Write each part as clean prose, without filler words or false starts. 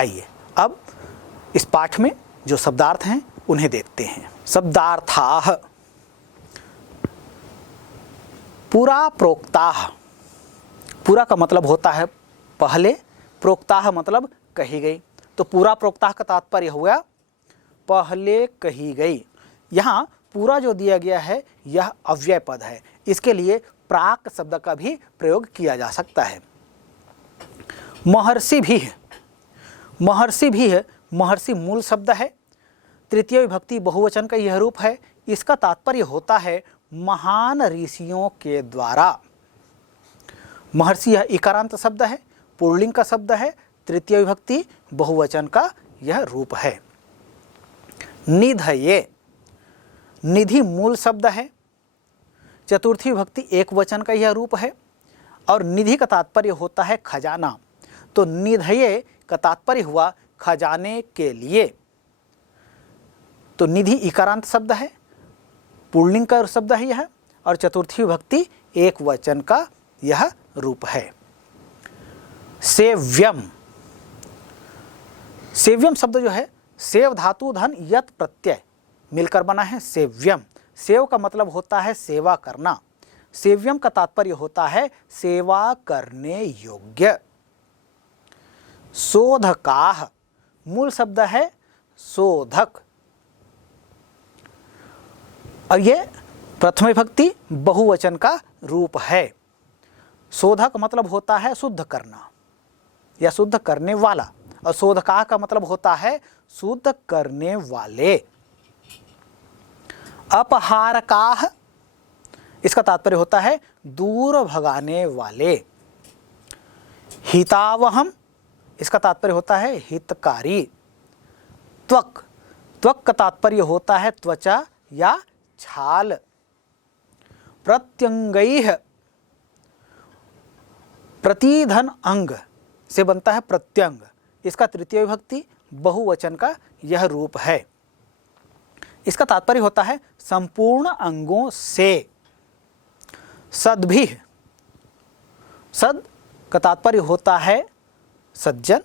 आइए अब इस पाठ में जो शब्दार्थ हैं उन्हें देखते हैं। शब्दार्थाः पुरा प्रोक्ताः। पूरा का मतलब होता है पहले, प्रोक्ताः मतलब कही गई। तो पूरा प्रोक्ताः का तात्पर्य हुआ पहले कही गई। यहाँ पूरा जो दिया गया है यह अव्यय पद है, इसके लिए प्राक शब्द का भी प्रयोग किया जा सकता है। महर्षि भी है, महर्षि भी है, महर्षि मूल शब्द है, तृतीय विभक्ति बहुवचन का यह रूप है। इसका तात्पर्य होता है महान ऋषियों के द्वारा। महर्षि यह इकारांत शब्द है, पुल्लिंग का शब्द है, तृतीय विभक्ति बहुवचन का यह रूप है। निधये, निधि मूल शब्द है, चतुर्थी विभक्ति एक वचन का यह रूप है और निधि का तात्पर्य होता है खजाना। तो निधये का तात्पर्य हुआ खजाने के लिए। तो निधि इकारांत शब्द है, पुल्लिंग का शब्द है यह, और चतुर्थी विभक्ति एक वचन का यह रूप है। सेव्यम, सेव्यम शब्द जो है सेव धातु धन यत प्रत्यय मिलकर बना है सेव्यम। सेव का मतलब होता है सेवा करना, सेव्यम का तात्पर्य होता है सेवा करने योग्य। शोधकाः मूल शब्द है शोधक और ये प्रथम विभक्ति बहुवचन का रूप है। शोधक मतलब होता है शुद्ध करना या शुद्ध करने वाला, और शोधकाः का मतलब होता है शुद्ध करने वाले। अपहारकाः इसका तात्पर्य होता है दूर भगाने वाले। हितावहम इसका तात्पर्य होता है हितकारी। त्वक, त्वक का तात्पर्य होता है त्वचा या छाल। प्रत्यंगैः, प्रतिधन अंग से बनता है प्रत्यंग, इसका तृतीय विभक्ति बहुवचन का यह रूप है। इसका तात्पर्य होता है संपूर्ण अंगों से। सद्भिः, सद का तात्पर्य होता है सज्जन,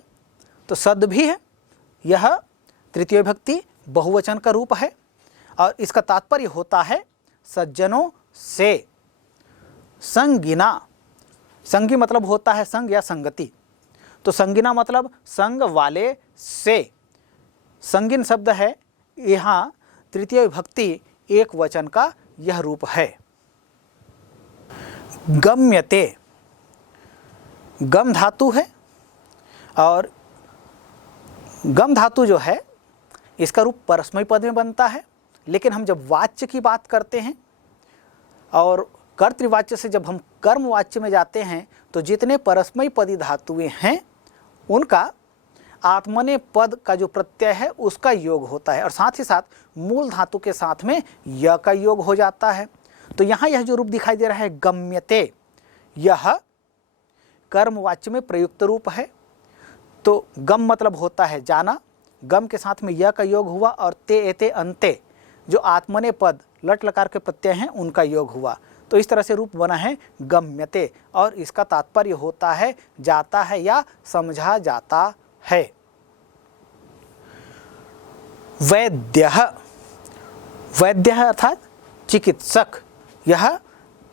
तो सद्भिः यह तृतीय विभक्ति बहुवचन का रूप है और इसका तात्पर्य होता है सज्जनों से। संगिना, संगी मतलब होता है संग या संगति, तो संगिना मतलब संग वाले से। संगिन शब्द है, यहाँ तृतीय विभक्ति एक वचन का यह रूप है। गम्यते, गम धातु है और गम धातु जो है इसका रूप परस्मैपदी पद में बनता है, लेकिन हम जब वाच्य की बात करते हैं और कर्तृवाच्य से जब हम कर्मवाच्य में जाते हैं तो जितने परस्मैपदी धातुएं हैं उनका आत्मने पद का जो प्रत्यय है उसका योग होता है और साथ ही साथ मूल धातु के साथ में य का योग हो जाता है। तो यहाँ यह जो रूप दिखाई दे रहा है गम्यते, यह कर्मवाच्य में प्रयुक्त रूप है। तो गम मतलब होता है जाना, गम के साथ में य का योग हुआ और ते एते अंते जो आत्मने पद लट लकार के प्रत्यय हैं उनका योग हुआ। तो इस तरह से रूप बना है गम्यते और इसका तात्पर्य होता है जाता है या समझा जाता है। वैद्यः, वैद्यः अर्थात चिकित्सक, यह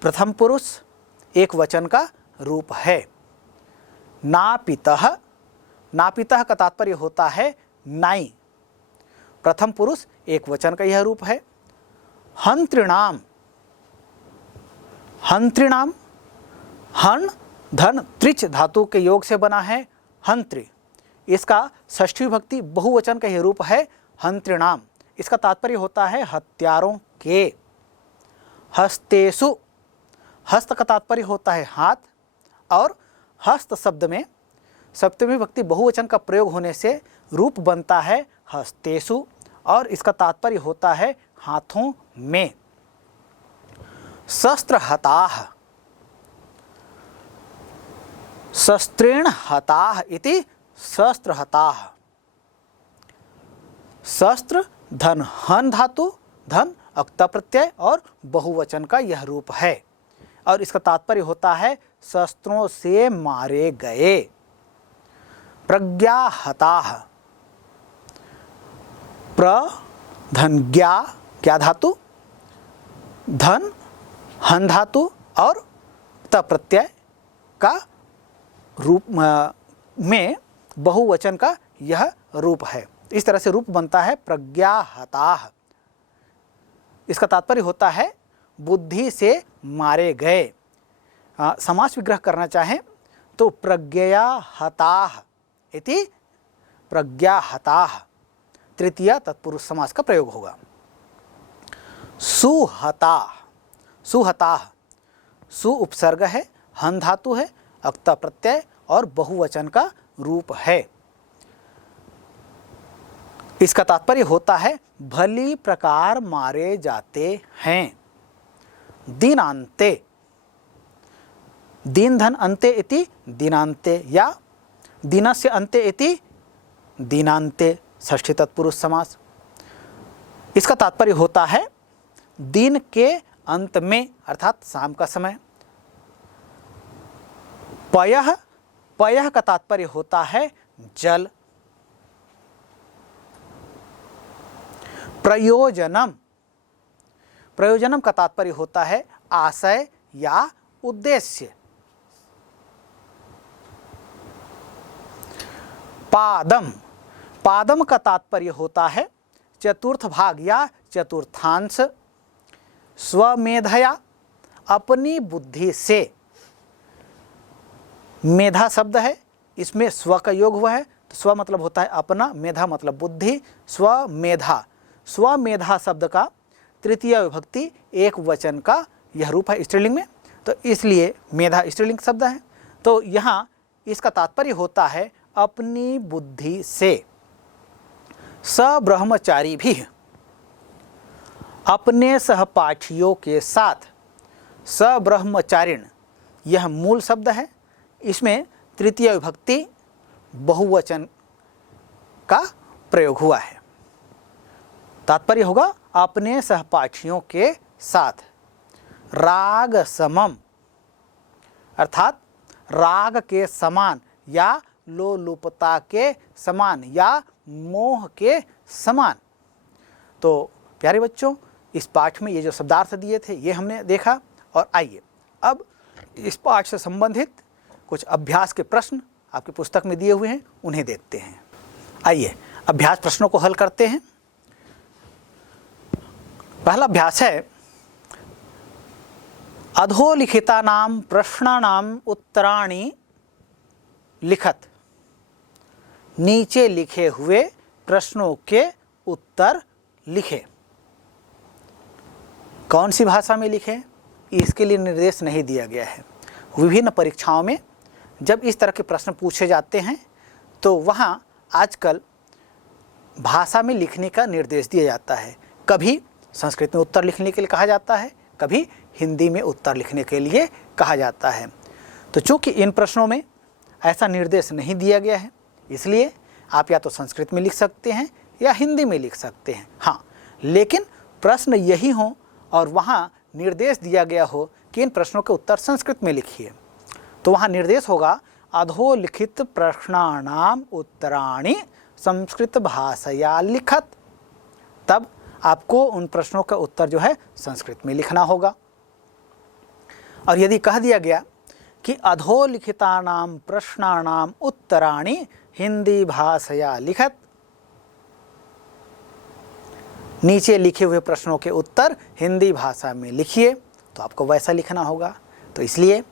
प्रथम पुरुष एक वचन का रूप है। नापितः, नापितः का तात्पर्य होता है नाई, प्रथम पुरुष एक वचन का यह रूप है। हंत्रिणाम, हंत्रिणाम हन धन त्रिच धातु के योग से बना है हंत्रि, इसका षष्ठी विभक्ति बहुवचन का यह रूप है हंत्रिणाम। इसका तात्पर्य होता है हत्यारों के। हस्तेषु, हस्त का तात्पर्य होता है हाथ और हस्त शब्द में सप्तमी विभक्ति बहुवचन का प्रयोग होने से रूप बनता है हस्तेषु और इसका तात्पर्य होता है हाथों में। शस्त्र हताः, शस्त्रेण हताः इति शस्त्र हताः। शस्त्र धन हन धातु, धन अक्ता प्रत्यय और बहुवचन का यह रूप है और इसका तात्पर्य होता है शस्त्रों से मारे गए। प्रज्ञाहताः। प्र धन ज्ञा, क्या धातु, धन हन धातु और त प्रत्यय का रूप में बहुवचन का यह रूप है। इस तरह से रूप बनता है प्रज्ञाहताः। इसका तात्पर्य होता है बुद्धि से मारे गए। समास विग्रह करना चाहें तो प्रज्ञया हताः इति प्रज्ञाहताः तृतीय तत्पुरुष समास का प्रयोग होगा। सुहताः, सुहताः, सु उपसर्ग है, हन धातु है, अक्ता प्रत्यय और बहुवचन का रूप है। इसका तात्पर्य होता है भली प्रकार मारे जाते हैं। दिनांते, दीन धन अन्ते इति दिनांते या दिनस्य अन्ते इति दिनांते षष्ठी तत्पुरुष समास। इसका तात्पर्य होता है दिन के अंत में अर्थात शाम का समय। पयः, पयः का तात्पर्य होता है जल। प्रयोजनम, प्रयोजनम का तात्पर्य होता है आशय या उद्देश्य। पादम, पादम का तात्पर्य होता है चतुर्थ भाग या चतुर्थांश। स्वमेधया, अपनी बुद्धि से। मेधा शब्द है, इसमें स्व का योग हुआ है, तो स्व मतलब होता है अपना, मेधा मतलब बुद्धि। स्वमेधा, स्वमेधा शब्द का तृतीय विभक्ति एक वचन का यह रूप है स्त्रीलिंग में, तो इसलिए मेधा स्त्रीलिंग शब्द है। तो यहाँ इसका तात्पर्य होता है अपनी बुद्धि से। सब्रह्मचारी भी, अपने सहपाठियों के साथ। सब्रह्मचारिण यह मूल शब्द है, इसमें तृतीय विभक्ति बहुवचन का प्रयोग हुआ है। तात्पर्य होगा अपने सहपाठियों के साथ। राग समम अर्थात राग के समान या लोलुपता के समान या मोह के समान। तो प्यारे बच्चों, इस पाठ में ये जो शब्दार्थ दिए थे ये हमने देखा, और आइए अब इस पाठ से संबंधित कुछ अभ्यास के प्रश्न आपकी पुस्तक में दिए हुए हैं, उन्हें देखते हैं। आइए अभ्यास प्रश्नों को हल करते हैं। पहला अभ्यास है अधोलिखितानां प्रश्नानां उत्तराणि लिखत। नीचे लिखे हुए प्रश्नों के उत्तर लिखे। कौन सी भाषा में लिखें, इसके लिए निर्देश नहीं दिया गया है। विभिन्न परीक्षाओं में जब इस तरह के प्रश्न पूछे जाते हैं तो वहाँ आजकल भाषा में लिखने का निर्देश दिया जाता है। कभी संस्कृत में उत्तर लिखने के लिए कहा जाता है, कभी हिंदी में उत्तर लिखने के लिए कहा जाता है। तो चूँकि इन प्रश्नों में ऐसा निर्देश नहीं दिया गया है, इसलिए आप या तो संस्कृत में लिख सकते हैं या हिंदी में लिख सकते हैं। हाँ, लेकिन प्रश्न यही हो और वहाँ निर्देश दिया गया हो कि इन प्रश्नों के उत्तर संस्कृत में लिखिए, तो वहाँ निर्देश होगा अधोलिखित प्रश्नानाम उत्तराणि संस्कृत भाषया लिखत। तब आपको उन प्रश्नों का उत्तर जो है संस्कृत में लिखना होगा। और यदि कह दिया गया कि अधोलिखितानाम प्रश्नानाम उत्तराणि हिंदी भाषया लिखत, नीचे लिखे हुए प्रश्नों के उत्तर हिंदी भाषा में लिखिए, तो आपको वैसा लिखना होगा। तो इसलिए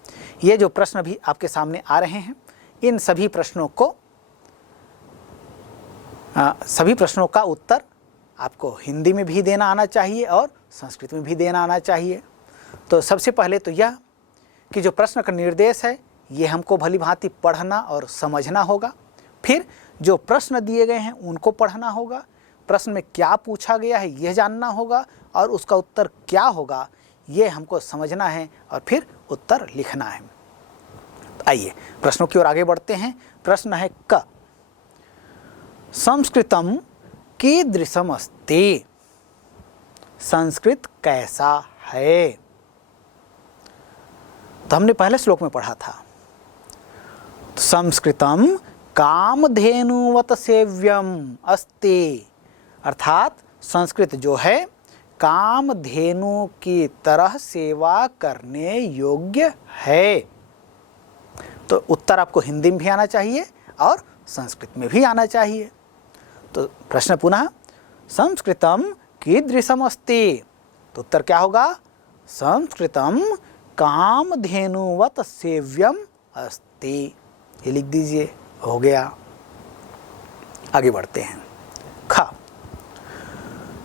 ये जो प्रश्न भी आपके सामने आ रहे हैं, इन सभी प्रश्नों का उत्तर आपको हिंदी में भी देना आना चाहिए और संस्कृत में भी देना आना चाहिए। तो सबसे पहले तो यह कि जो प्रश्न का निर्देश है ये हमको भली भांति पढ़ना और समझना होगा। फिर जो प्रश्न दिए गए हैं उनको पढ़ना होगा, प्रश्न में क्या पूछा गया है यह जानना होगा और उसका उत्तर क्या होगा ये हमको समझना है और फिर उत्तर लिखना है। आइए प्रश्नों की ओर आगे बढ़ते हैं। प्रश्न है क, संस्कृतम कीदृशमस्ति, संस्कृत कैसा है। तो हमने पहले श्लोक में पढ़ा था, संस्कृतम कामधेनुवत सेव्यम अस्ति, अर्थात संस्कृत जो है कामधेनु की तरह सेवा करने योग्य है। तो उत्तर आपको हिंदी में भी आना चाहिए और संस्कृत में भी आना चाहिए। तो प्रश्न पुनः, संस्कृतम कीदृशम अस्ति, तो उत्तर क्या होगा? संस्कृतम कामधेनुवत सेव्यम अस्ति। ये लिख दीजिए, हो गया। आगे बढ़ते हैं। ख,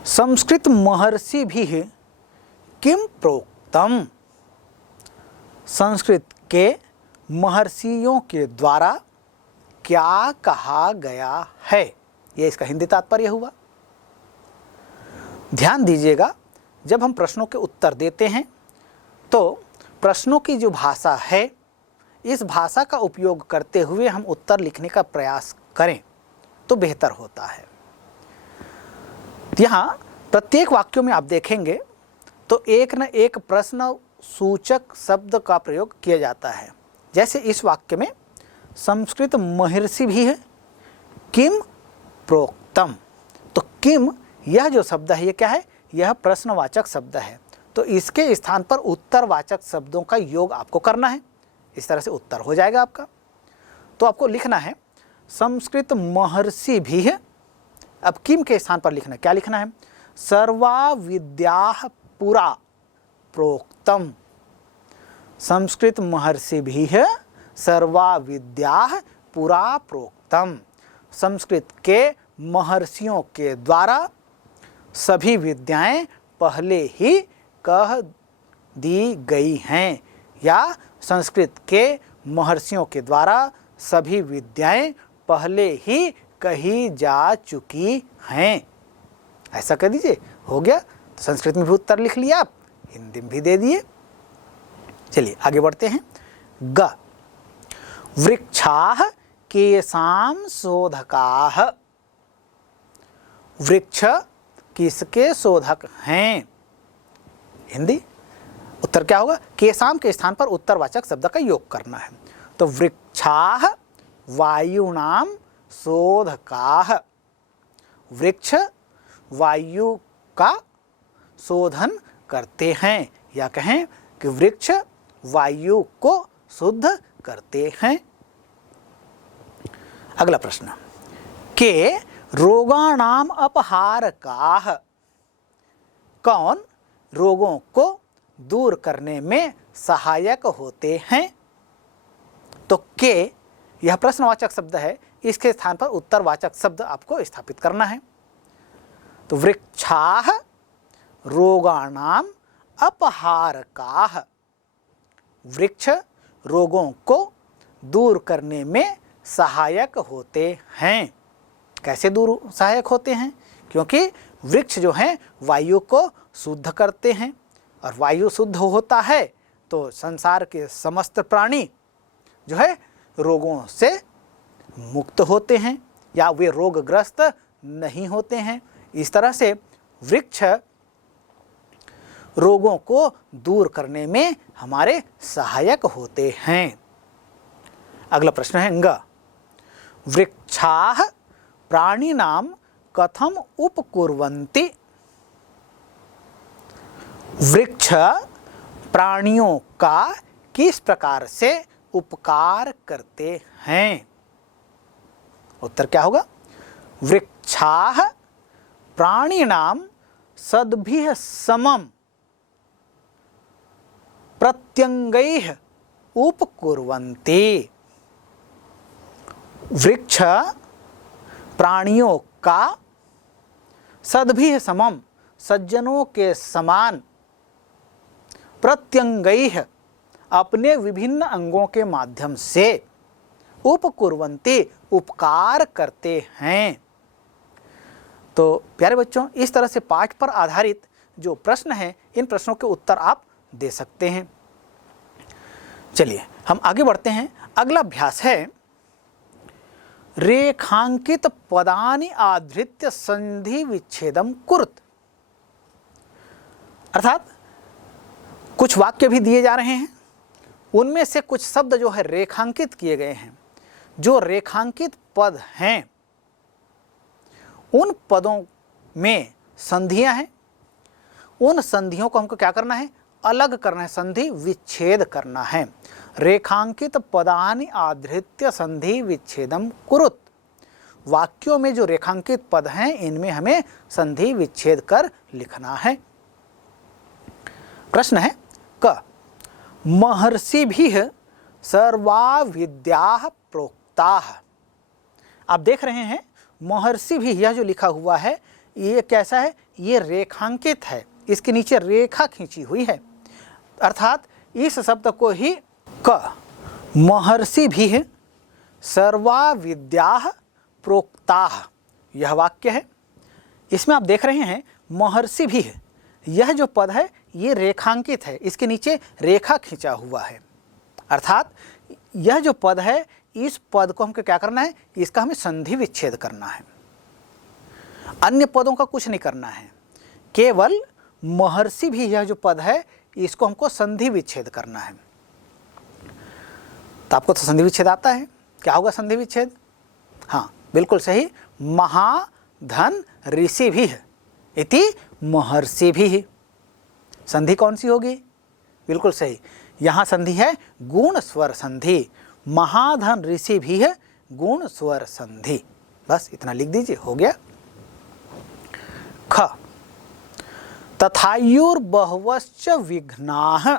संस्कृत महर्षि भी किम प्रोक्तम, संस्कृत के महर्षियों के द्वारा क्या कहा गया है, ये इसका हिंदी तात्पर्य हुआ। ध्यान दीजिएगा, जब हम प्रश्नों के उत्तर देते हैं तो प्रश्नों की जो भाषा है, इस भाषा का उपयोग करते हुए हम उत्तर लिखने का प्रयास करें तो बेहतर होता है। यहाँ प्रत्येक वाक्यों में आप देखेंगे तो एक न एक प्रश्न सूचक शब्द का प्रयोग किया जाता है। जैसे इस वाक्य में संस्कृत महर्षि भी है किम प्रोक्तम, तो किम यह जो शब्द है ये क्या है? यह प्रश्नवाचक शब्द है। तो इसके स्थान पर उत्तरवाचक शब्दों का योग आपको करना है। इस तरह से उत्तर हो जाएगा आपका। तो आपको लिखना है संस्कृत महर्षि भी है। अब किम के स्थान पर लिखना है, क्या लिखना है? सर्वा विद्याः पुरा प्रोक्तम, संस्कृत महर्षि भी है सर्वा विद्याः पुरा प्रोक्तम, संस्कृत के महर्षियों के द्वारा सभी विद्याएं पहले ही कह दी गई हैं, या संस्कृत के महर्षियों के द्वारा सभी विद्याएं पहले ही कही जा चुकी हैं। ऐसा कर दीजिए, हो गया। संस्कृत में भी उत्तर लिख लिया आप, हिंदी में भी दे दिए। चलिए आगे बढ़ते हैं। ग, वृक्षाः केसां शोधकाः, वृक्ष किसके शोधक हैं? हिंदी उत्तर क्या होगा? केसाम के स्थान पर उत्तरवाचक शब्द का योग करना है। तो वृक्षाः वायुनाम शोधकाः, वृक्ष वायु का शोधन करते हैं, या कहें कि वृक्ष वायु को शुद्ध करते हैं। अगला प्रश्न, के रोगाणाम अपहारकाः, कौन रोगों को दूर करने में सहायक होते हैं? तो के यह प्रश्नवाचक शब्द है, इसके स्थान पर उत्तरवाचक शब्द आपको स्थापित करना है। तो वृक्षाः रोगाणाम अपहारकाः, वृक्ष रोगों को दूर करने में सहायक होते हैं। कैसे दूर सहायक होते हैं? क्योंकि वृक्ष जो हैं वायु को शुद्ध करते हैं, और वायु शुद्ध होता है तो संसार के समस्त प्राणी जो है रोगों से मुक्त होते हैं, या वे रोगग्रस्त नहीं होते हैं। इस तरह से वृक्ष रोगों को दूर करने में हमारे सहायक होते हैं। अगला प्रश्न है ग, वृक्षाः प्राणिनां कथम उपकुर्वन्ति, वृक्ष प्राणियों का किस प्रकार से उपकार करते हैं? उत्तर क्या होगा? वृक्षाः प्राणिनां सद्भिः समं प्रत्यंगैः उपकुर्वन्ति, वृक्ष प्राणियों का सद्भिः समम सज्जनों के समान प्रत्यंगैः अपने विभिन्न अंगों के माध्यम से उपकुर्वन्ति उपकार करते हैं। तो प्यारे बच्चों, इस तरह से पाठ पर आधारित जो प्रश्न हैं, इन प्रश्नों के उत्तर आप दे सकते हैं। चलिए हम आगे बढ़ते हैं। अगला अभ्यास है रेखांकित पदानि आधृत्य संधि विच्छेदम कुरुत, अर्थात कुछ वाक्य भी दिए जा रहे हैं, उनमें से कुछ शब्द जो है रेखांकित किए गए हैं। जो रेखांकित पद हैं उन पदों में संधियां हैं, उन संधियों को हमको क्या करना है, अलग करना है, संधि विच्छेद करना है। रेखांकित पदानि आधृत्य संधि विच्छेदम कुरुत। वाक्यों में जो रेखांकित पद हैं इनमें हमें संधि विच्छेद कर लिखना है। प्रश्न है क महर्षिभिः सर्वा विद्याः प्रोक्ताः। आप देख रहे हैं महर्षि भी, यह जो लिखा हुआ है ये कैसा है, ये रेखांकित है, इसके नीचे रेखा खींची हुई है, अर्थात इस शब्द को ही क महर्षि भी सर्वा विद्याः प्रोक्ताः, यह वाक्य है। इसमें आप देख रहे हैं महर्षि भी, यह जो पद है ये रेखांकित है, इसके नीचे रेखा खींचा हुआ है, अर्थात यह जो पद है इस पद को हमको क्या करना है, इसका हमें संधि विच्छेद करना है। अन्य पदों का कुछ नहीं करना है, केवल महर्षि भी यह जो पद है इसको हमको संधि विच्छेद करना है। तो आपको तो संधि विच्छेद आता है, क्या होगा संधि विच्छेद? हाँ बिल्कुल सही, महाधन ऋषि भी इति महर्षि भी। संधि कौन सी होगी? बिल्कुल सही, यहाँ संधि है गुण स्वर संधि, महाधन ऋषि भी है गुण स्वर संधि। बस इतना लिख दीजिए, हो गया। ख तथायुर्बहवश्च विघ्नाः।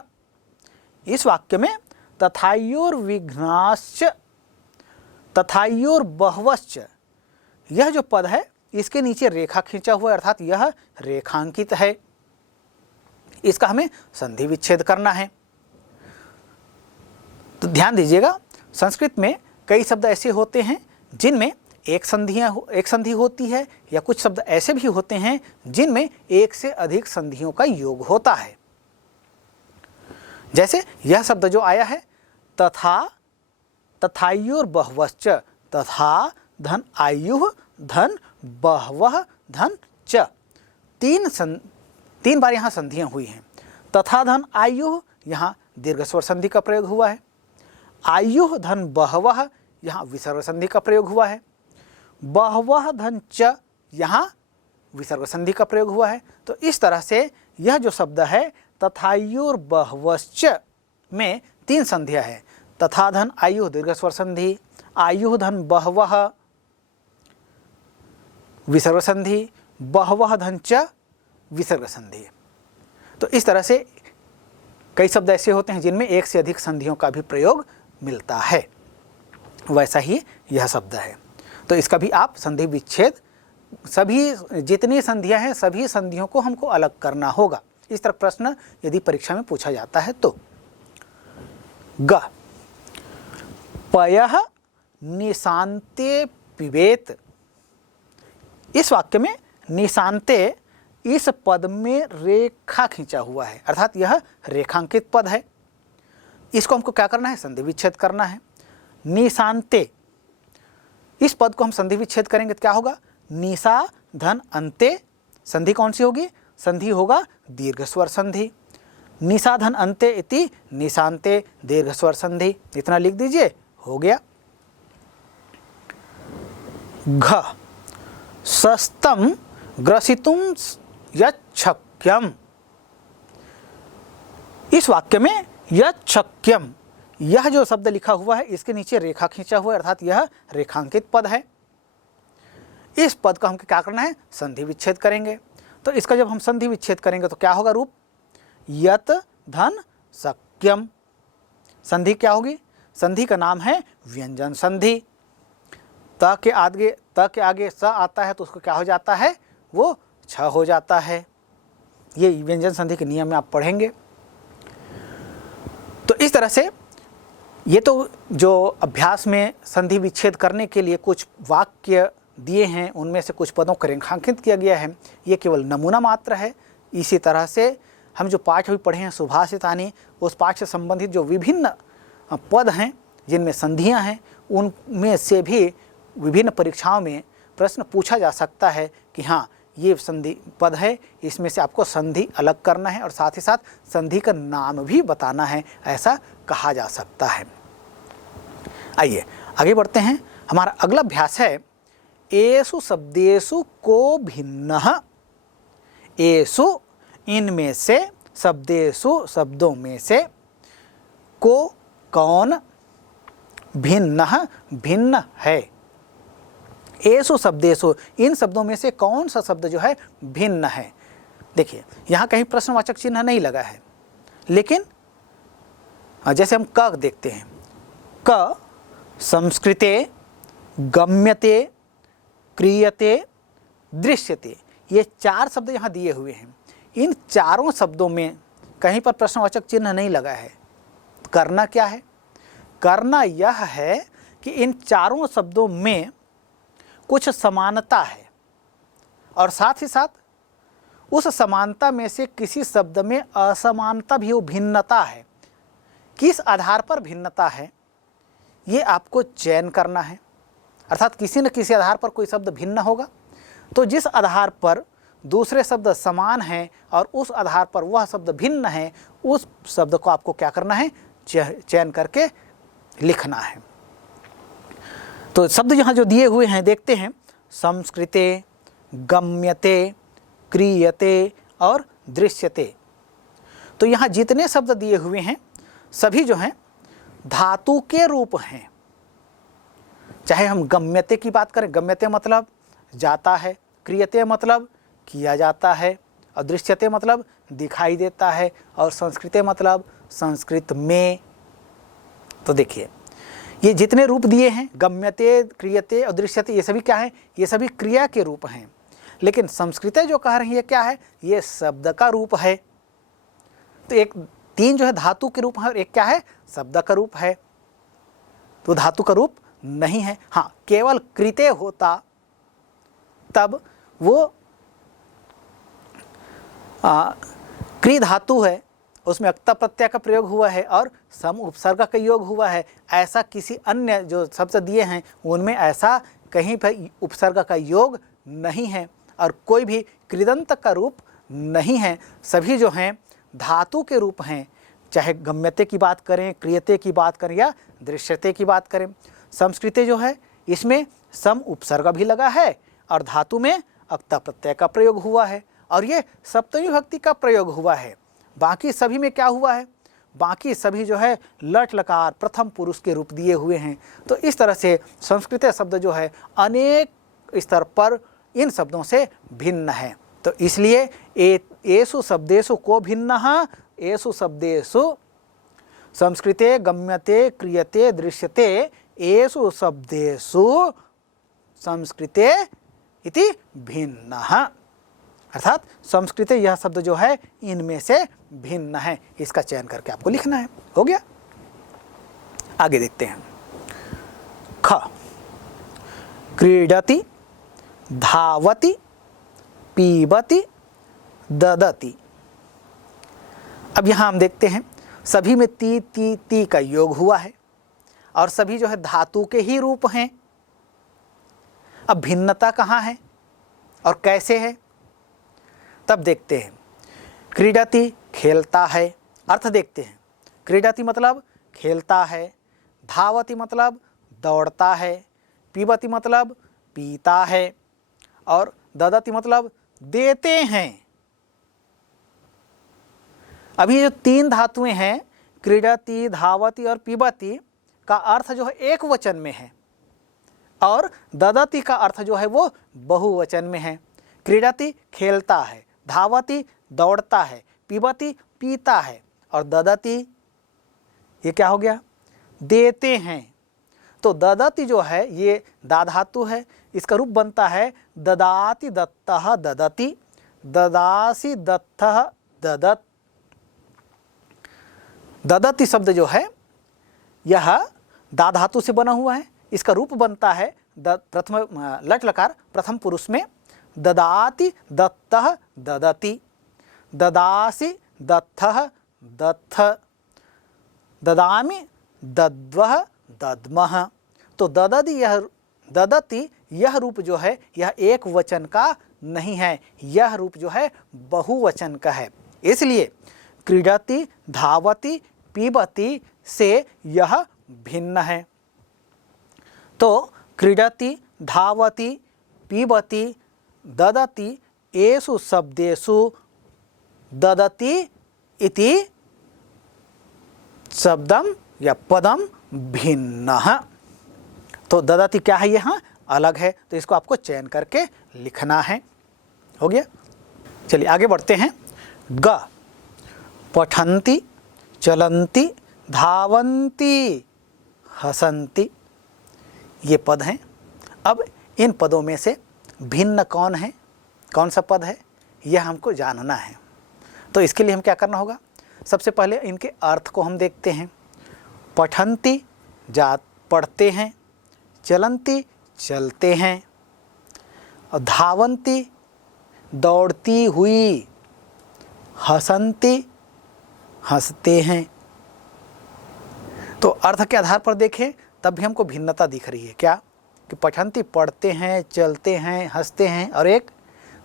इस वाक्य में तथायुर्विघ्नाश्च, तथायुर्बहवश्च, यह जो पद है इसके नीचे रेखा खींचा हुआ है, अर्थात यह रेखांकित है, इसका हमें संधि विच्छेद करना है। तो ध्यान दीजिएगा, संस्कृत में कई शब्द ऐसे होते हैं जिनमें एक संधि होती है, या कुछ शब्द ऐसे भी होते हैं जिनमें एक से अधिक संधियों का योग होता है। जैसे यह शब्द जो आया है तथा, तथायुर्बहवश्च, तथा धन आयुः धन बहवः धन च, तीन बार यहाँ संधियाँ हुई हैं। तथा धन आयुः, यहाँ दीर्घ स्वर संधि का प्रयोग हुआ है। आयुः धन बहवः, यहाँ विसर्ग संधि का प्रयोग हुआ है। बहवः धन च, यहाँ विसर्ग संधि का प्रयोग हुआ है। तो इस तरह से यह जो शब्द है तथायुर्बहवश्च में तीन संधियाँ है। तथा धन आयुः दीर्घ स्वर संधि, आयुः धन बहवः विसर्ग संधि, बहवः धन च विसर्ग संधि। तो इस तरह से कई शब्द ऐसे होते हैं जिनमें एक से अधिक संधियों का भी प्रयोग मिलता है, वैसा ही यह शब्द है। तो इसका भी आप संधि विच्छेद, सभी जितनी संधियां हैं सभी संधियों को हमको अलग करना होगा। इस तरह प्रश्न यदि परीक्षा में पूछा जाता है तो। ग पयः निशान्ते पिबेत। इस वाक्य में निशान्ते, इस पद में रेखा खींचा हुआ है, अर्थात यह रेखांकित पद है, इसको हमको क्या करना है, संधि विच्छेद करना है। निशान्ते, इस पद को हम संधि विच्छेद करेंगे तो क्या होगा, निशा धन अंते, संधि कौन सी होगी, संधि होगा दीर्घ स्वर संधि। निशा धन अंते इति निशान्ते दीर्घ स्वर संधि। इतना लिख दीजिए, हो गया। घ सस्तम ग्रसितुम यच्छक्यम। इस वाक्य में यच्छक्यम, यह जो शब्द लिखा हुआ है इसके नीचे रेखा खींचा हुआ है, अर्थात यह रेखांकित पद है। इस पद का हमको क्या करना है, संधि विच्छेद करेंगे। तो इसका जब हम संधि विच्छेद करेंगे तो क्या होगा रूप, यत धन शक्यम। संधि क्या होगी, संधि का नाम है व्यंजन संधि। त के आगे स आता है तो उसको क्या हो जाता है, वो छ हो जाता है। ये व्यंजन संधि के नियम में आप पढ़ेंगे। तो इस तरह से ये तो जो अभ्यास में संधि विच्छेद करने के लिए कुछ वाक्य दिए हैं उनमें से कुछ पदों को रेखांकित किया गया है, ये केवल नमूना मात्र है। इसी तरह से हम जो पाठ भी पढ़े हैं सुभाषितानि, उस पाठ से संबंधित जो विभिन्न पद हैं जिनमें संधियां हैं, उनमें से भी विभिन्न परीक्षाओं में प्रश्न पूछा जा सकता है कि हाँ ये संधि पद है, इसमें से आपको संधि अलग करना है और साथ ही साथ संधि का नाम भी बताना है, ऐसा कहा जा सकता है। आइए आगे बढ़ते हैं। हमारा अगला अभ्यास है एषु शब्देषु को भिन्नः। एषु इनमें से, शब्देषु शब्दों में से, को कौन, भिन्नः भिन्न है। एषु शब्देषु इन शब्दों में से कौन सा शब्द जो है भिन्न है। देखिए यहाँ कहीं प्रश्नवाचक चिन्ह नहीं लगा है, लेकिन जैसे हम क देखते हैं, क संस्कृते, गम्यते, क्रियते, दृश्यते, ये 4 शब्द यहाँ दिए हुए हैं। इन चारों शब्दों में कहीं पर प्रश्नवाचक चिन्ह नहीं लगा है। करना क्या है? करना यह है कि इन चारों शब्दों में कुछ समानता है और साथ ही साथ उस समानता में से किसी शब्द में असमानता भी, वो भिन्नता है। किस आधार पर भिन्नता है ये आपको चयन करना है। अर्थात किसी न किसी आधार पर कोई शब्द भिन्न होगा, तो जिस आधार पर दूसरे शब्द समान हैं और उस आधार पर वह शब्द भिन्न है, उस शब्द को आपको क्या करना है? चयन करके लिखना है। तो शब्द यहाँ जो दिए हुए हैं देखते हैं, संस्कृते, गम्यते, क्रियते और दृश्यते। तो यहाँ जितने शब्द दिए हुए हैं सभी जो हैं धातु के रूप हैं। चाहे हम गम्यते की बात करें, गम्यते मतलब जाता है, क्रियते मतलब किया जाता है, और दृश्यते मतलब दिखाई देता है, और संस्कृते मतलब संस्कृत में। तो देखिए ये जितने रूप दिए हैं, गम्यते, क्रियते और दृश्यते, ये सभी क्या हैं? ये सभी क्रिया के रूप हैं। लेकिन संस्कृते जो कह रही है क्या है? ये शब्द का रूप है। तो एक 3 जो है धातु के रूप है और एक क्या है? शब्द का रूप है। तो धातु का रूप नहीं है। हाँ, केवल कृते होता तब वो क्रि धातु है, उसमें अक्ता प्रत्यय का प्रयोग हुआ है और सम उपसर्ग का योग हुआ है। ऐसा किसी अन्य जो शब्द दिए हैं उनमें ऐसा कहीं पर उपसर्ग का योग नहीं है और कोई भी कृदंत का रूप नहीं है। सभी जो हैं धातु के रूप हैं, चाहे गम्यते की बात करें, क्रियते की बात करें या दृश्यते की बात करें। संस्कृते जो है इसमें सम उपसर्ग भी लगा है और धातु में अक्ता प्रत्यय का प्रयोग हुआ है और ये सप्तमी विभक्ति का प्रयोग हुआ है। बाकी सभी में क्या हुआ है? बाकी सभी जो है लट लकार प्रथम पुरुष के रूप दिए हुए हैं। तो इस तरह से संस्कृत शब्द जो है अनेक स्तर पर इन शब्दों से भिन्न है। तो इसलिए एषु शब्देषु को भिन्नः, एषु शब्देषु संस्कृते, गम्यते, क्रियते, दृश्यते, एषु शब्देषु संस्कृते इति भिन्नः। अर्थात संस्कृते यह शब्द जो है इनमें से भिन्न है। इसका चयन करके आपको लिखना है। हो गया? आगे देखते हैं। ख क्रीडति, धावति, पीबति, ददति। अब यहाँ हम देखते हैं सभी में ती ती ती का योग हुआ है और सभी जो है धातु के ही रूप हैं। अब भिन्नता कहाँ है और कैसे है तब देखते हैं। क्रीडति खेलता है, अर्थ देखते हैं। क्रीडति मतलब खेलता है, धावति मतलब दौड़ता है, पीबति मतलब पीता है और ददति मतलब देते हैं। अभी जो 3 धातुएं हैं क्रीडति, धावति और पीबति का अर्थ जो है एक वचन में है और ददति का अर्थ जो है वो बहुवचन में है। क्रीडति खेलता है, धावति दौड़ता है, पीबति पीता है और ददति ये क्या हो गया? देते हैं। तो ददति जो है ये दा धातु है, इसका रूप बनता है ददाति दत्तः ददति, ददासि दत्तः ददत्। ददति शब्द जो है यह दा धातु से बना हुआ है, इसका रूप बनता है प्रथम लट लकार प्रथम पुरुष में ददाति दत्तः ददति, ददासि दत्तः दत्थ, ददामि दद्वः दद्मः। तो ददति यह रूप जो है यह एक वचन का नहीं है, यह रूप जो है बहुवचन का है। इसलिए क्रीडति, धावति, पीबति से यह भिन्न है। तो क्रीडति, धावति, पीबति, ददति एषु शब्देषु ददति इति शब्दम या पदम भिन्नः। तो ददति क्या है, यहाँ अलग है, तो इसको आपको चयन करके लिखना है। हो गया। चलिए आगे बढ़ते हैं। ग पठन्ति, चलन्ति, धावन्ति, हसन्ति, ये पद हैं। अब इन पदों में से भिन्न कौन है, कौन सा पद है, यह हमको जानना है। तो इसके लिए हम क्या करना होगा, सबसे पहले इनके अर्थ को हम देखते हैं। पठन्ति पढ़ते हैं, चलन्ति चलते हैं, और धावन्ति दौड़ती हुई, हसन्ति हंसते हैं। तो अर्थ के आधार पर देखें तब भी हमको भिन्नता दिख रही है। क्या कि पठन्ति पढ़ते हैं, चलते हैं, हंसते हैं, और एक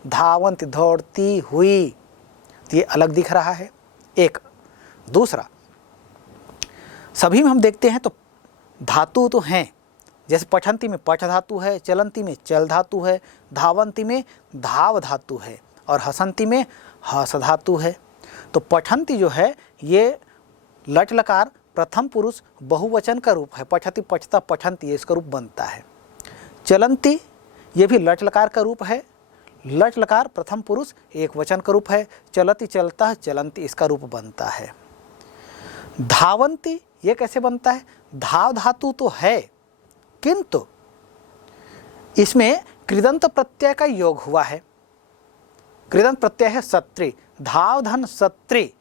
धावन्ति दौड़ती हुई, तो ये अलग दिख रहा है। एक दूसरा, सभी में हम देखते हैं तो धातु तो हैं, जैसे पठन्ति में पठ धातु है, चलन्ति में चल धातु है, धावन्ति में धाव धातु है, और हसन्ति में हस धातु है। तो पठन्ति जो है ये लट लकार प्रथम पुरुष बहुवचन का रूप है। पठति, पठता, पठन्ति, ये इसका रूप बनता है। चलन्ति ये भी लट लकार का रूप है। लट लकार प्रथम पुरुष एक वचन का रूप है। चलति, चलता, चलन्ति, इसका रूप बनता है। धावन्ति ये कैसे बनता है, धाव धातु तो है, किंतु इसमें कृदंत प्रत्यय का योग हुआ है। कृदंत प्रत्यय है सत्री, धाव धन सत्री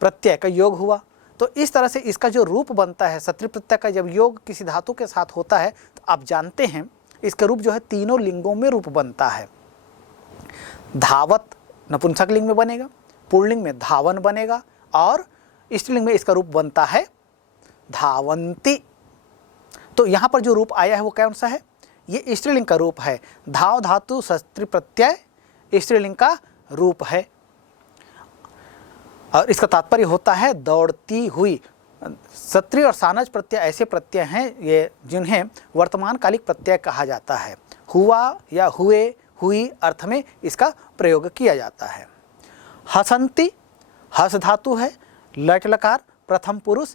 प्रत्यय का योग हुआ। तो इस तरह से इसका जो रूप बनता है, सत्री प्रत्यय का जब योग किसी धातु के साथ होता है तो आप जानते हैं इसका रूप जो है तीनों लिंगों में रूप बनता है। धावत नपुंसक लिंग में बनेगा, पुल्लिंग में धावन बनेगा, और स्त्रीलिंग में इसका रूप बनता है धावन्ति। तो यहाँ पर जो रूप आया है वो कौन सा है, ये स्त्रीलिंग का रूप है। धाव धातु सत्री प्रत्यय स्त्रीलिंग का रूप है, और इसका तात्पर्य होता है दौड़ती हुई। सत्री और सानज प्रत्यय ऐसे प्रत्यय हैं ये जिन्हें वर्तमान कालिक प्रत्यय कहा जाता है। हुआ या हुए, हुई अर्थ में इसका प्रयोग किया जाता है। हसन्ति हस धातु है, लट लकार प्रथम पुरुष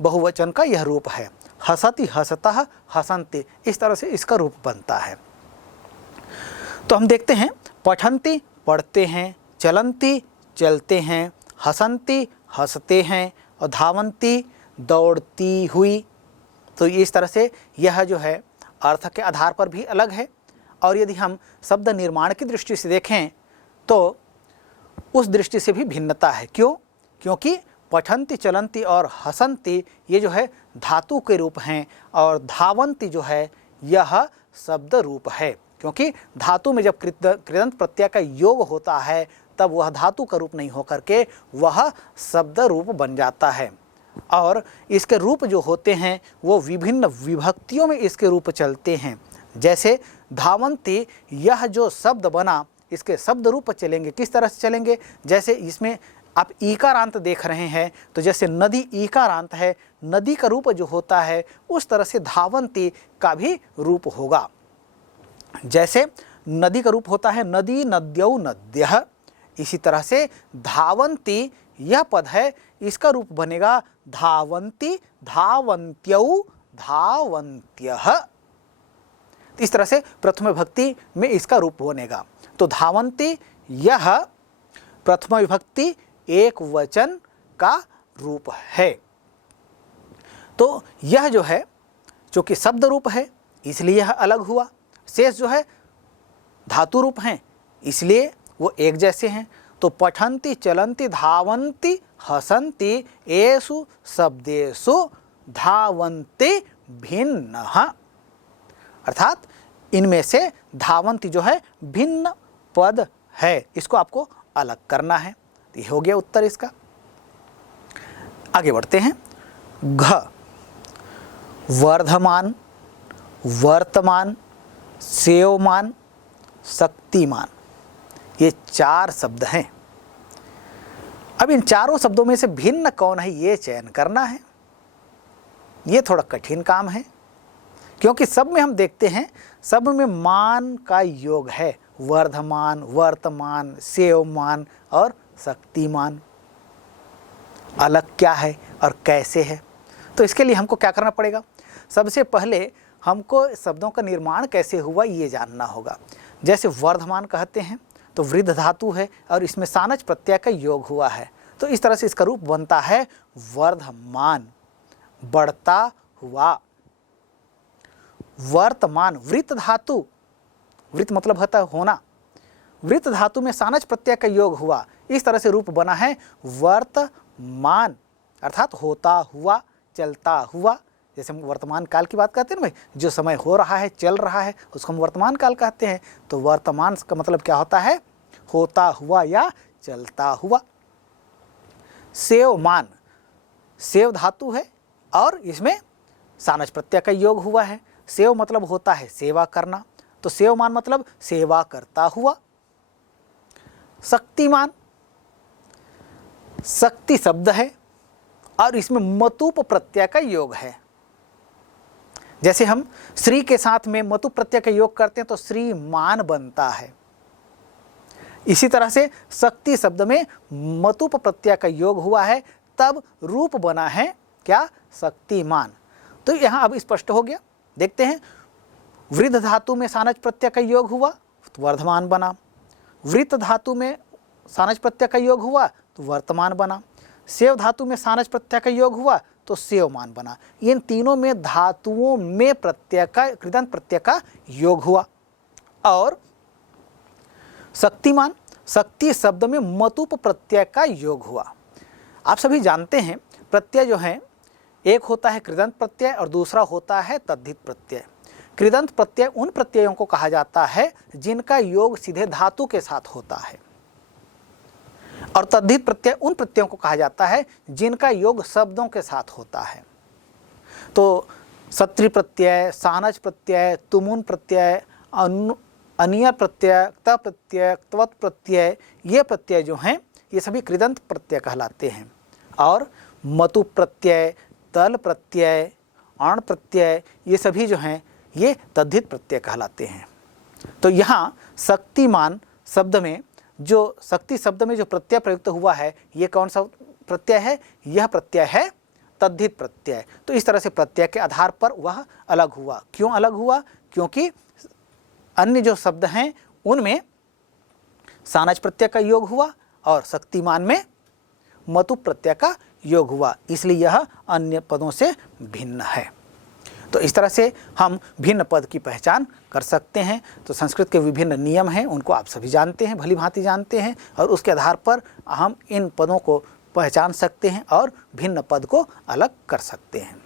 बहुवचन का यह रूप है। हसति, हसतः, हसन्ति, इस तरह से इसका रूप बनता है। तो हम देखते हैं पठन्ति पढ़ते हैं, चलन्ति चलते हैं, हसन्ति हंसते हैं, और धावन्ति दौड़ती हुई। तो इस तरह से यह जो है अर्थ के आधार पर भी अलग है। और यदि हम शब्द निर्माण की दृष्टि से देखें तो उस दृष्टि से भी भिन्नता है। क्यों? क्योंकि पठन्ति, चलन्ति और हसन्ति ये जो है धातु के रूप हैं, और धावन्ति जो है यह शब्द रूप है। क्योंकि धातु में जब कृदंत प्रत्यय का योग होता है तब वह धातु का रूप नहीं होकर के वह शब्द रूप बन जाता है। और इसके रूप जो होते हैं वो विभिन्न विभक्तियों में इसके रूप चलते हैं। जैसे धावन्ति यह जो शब्द बना इसके शब्द रूप चलेंगे। किस तरह से चलेंगे? जैसे इसमें आप ईकारांत देख रहे हैं, तो जैसे नदी ईकारांत है, नदी का रूप जो होता है उस तरह से धावन्ति का भी रूप होगा। जैसे नदी का रूप होता है नदी, नद्यौ, नद्यः, इसी तरह से धावन्ति यह पद है, इसका रूप बनेगा धावन्ति, धावन्त्यौ, धावन्त्यः। इस तरह से प्रथम विभक्ति में इसका रूप बनेगा। तो धावन्ति यह प्रथम विभक्ति एक वचन का रूप है। तो यह जो है चूँकि शब्द रूप है इसलिए यह अलग हुआ। शेष जो है धातु रूप हैं इसलिए वो एक जैसे हैं। तो पठन्ति, चलन्ति, धावन्ति, हसन्ति एषु शब्देषु धावन्ति भिन्नः। अर्थात इनमें से धावन्ति जो है भिन्न पद है, इसको आपको अलग करना है। तो ये हो गया उत्तर इसका। आगे बढ़ते हैं। घ वर्धमान, वर्तमान, सेवमान, शक्तिमान, ये चार शब्द हैं। अब इन चारों शब्दों में से भिन्न कौन है ये चयन करना है। ये थोड़ा कठिन काम है। क्योंकि सब में हम देखते हैं, सब में मान का योग है, वर्धमान, वर्तमान, सेवमान और शक्तिमान। अलग क्या है और कैसे है? तो इसके लिए हमको क्या करना पड़ेगा? सबसे पहले हमको शब्दों का निर्माण कैसे हुआ ये जानना होगा। जैसे वर्धमान कहते हैं तो वृद्ध धातु है और इसमें सानच प्रत्यय का योग हुआ है, तो इस तरह से इसका रूप बनता है वर्धमान, बढ़ता हुआ। वर्तमान, वृत्त धातु, वृत्त मतलब होता है होना, वृत्त धातु में सानच प्रत्यय का योग हुआ, इस तरह से रूप बना है वर्तमान, अर्थात होता हुआ, चलता हुआ। जैसे हम वर्तमान काल की बात करते हैं ना भाई, जो समय हो रहा है, चल रहा है, उसको हम वर्तमान काल कहते हैं। तो वर्तमान का मतलब क्या होता है? होता हुआ या चलता हुआ। सेवमान, सेव धातु है और इसमें सानच प्रत्यय का योग हुआ है। सेव मतलब होता है सेवा करना, तो सेवमान मतलब सेवा करता हुआ। शक्तिमान, शक्ति शब्द है और इसमें मतुप प्रत्यय का योग है। जैसे हम श्री के साथ में मतु प्रत्यय का योग करते हैं तो श्रीमान बनता है। इसी तरह से शक्ति शब्द में मतुप प्रत्यय का योग हुआ है, तब रूप बना है क्या? शक्तिमान। तो यहाँ अब स्पष्ट हो गया। देखते हैं, वृद्ध धातु में सानच प्रत्यय का योग हुआ तो वर्धमान बना, वृत्त धातु में सानच प्रत्यय का योग हुआ तो वर्तमान बना, सेव धातु में सानच प्रत्यय का योग हुआ तो सेवमान बना। इन तीनों में धातुओं में प्रत्यय का, कृदंत प्रत्यय का योग हुआ। और शक्तिमान, शक्ति शब्द में मतुप प्रत्यय का योग हुआ। आप सभी जानते हैं प्रत्यय जो है, एक होता है कृदंत प्रत्यय और दूसरा होता है तद्धित प्रत्यय। कृदंत प्रत्यय उन प्रत्ययों को कहा जाता है जिनका योग सीधे धातु के साथ होता है, और तद्धित प्रत्यय उन प्रत्ययों को कहा जाता है जिनका योग शब्दों के साथ होता है। तो सत्री प्रत्यय, सानच प्रत्यय, तुमुन प्रत्यय, अनियर प्रत्यय, त प्रत्यय, त्वत् प्रत्यय, ये प्रत्यय जो हैं ये सभी कृदंत प्रत्यय कहलाते हैं। और मतु प्रत्यय, तल प्रत्यय, अण प्रत्यय, ये सभी जो हैं ये तद्धित प्रत्यय कहलाते हैं। तो यहाँ शक्तिमान शब्द में जो, शक्ति शब्द में जो प्रत्यय प्रयुक्त हुआ है ये कौन सा प्रत्यय है? यह प्रत्यय है तद्धित प्रत्यय। तो इस तरह से प्रत्यय के आधार पर वह अलग हुआ। क्यों अलग हुआ? क्योंकि अन्य जो शब्द हैं उनमें सानच प्रत्यय का योग हुआ और शक्तिमान में मतु प्रत्यय का योग हुआ, इसलिए यह अन्य पदों से भिन्न है। तो इस तरह से हम भिन्न पद की पहचान कर सकते हैं। तो संस्कृत के विभिन्न नियम हैं, उनको आप सभी जानते हैं, भली भांति जानते हैं, और उसके आधार पर हम इन पदों को पहचान सकते हैं और भिन्न पद को अलग कर सकते हैं।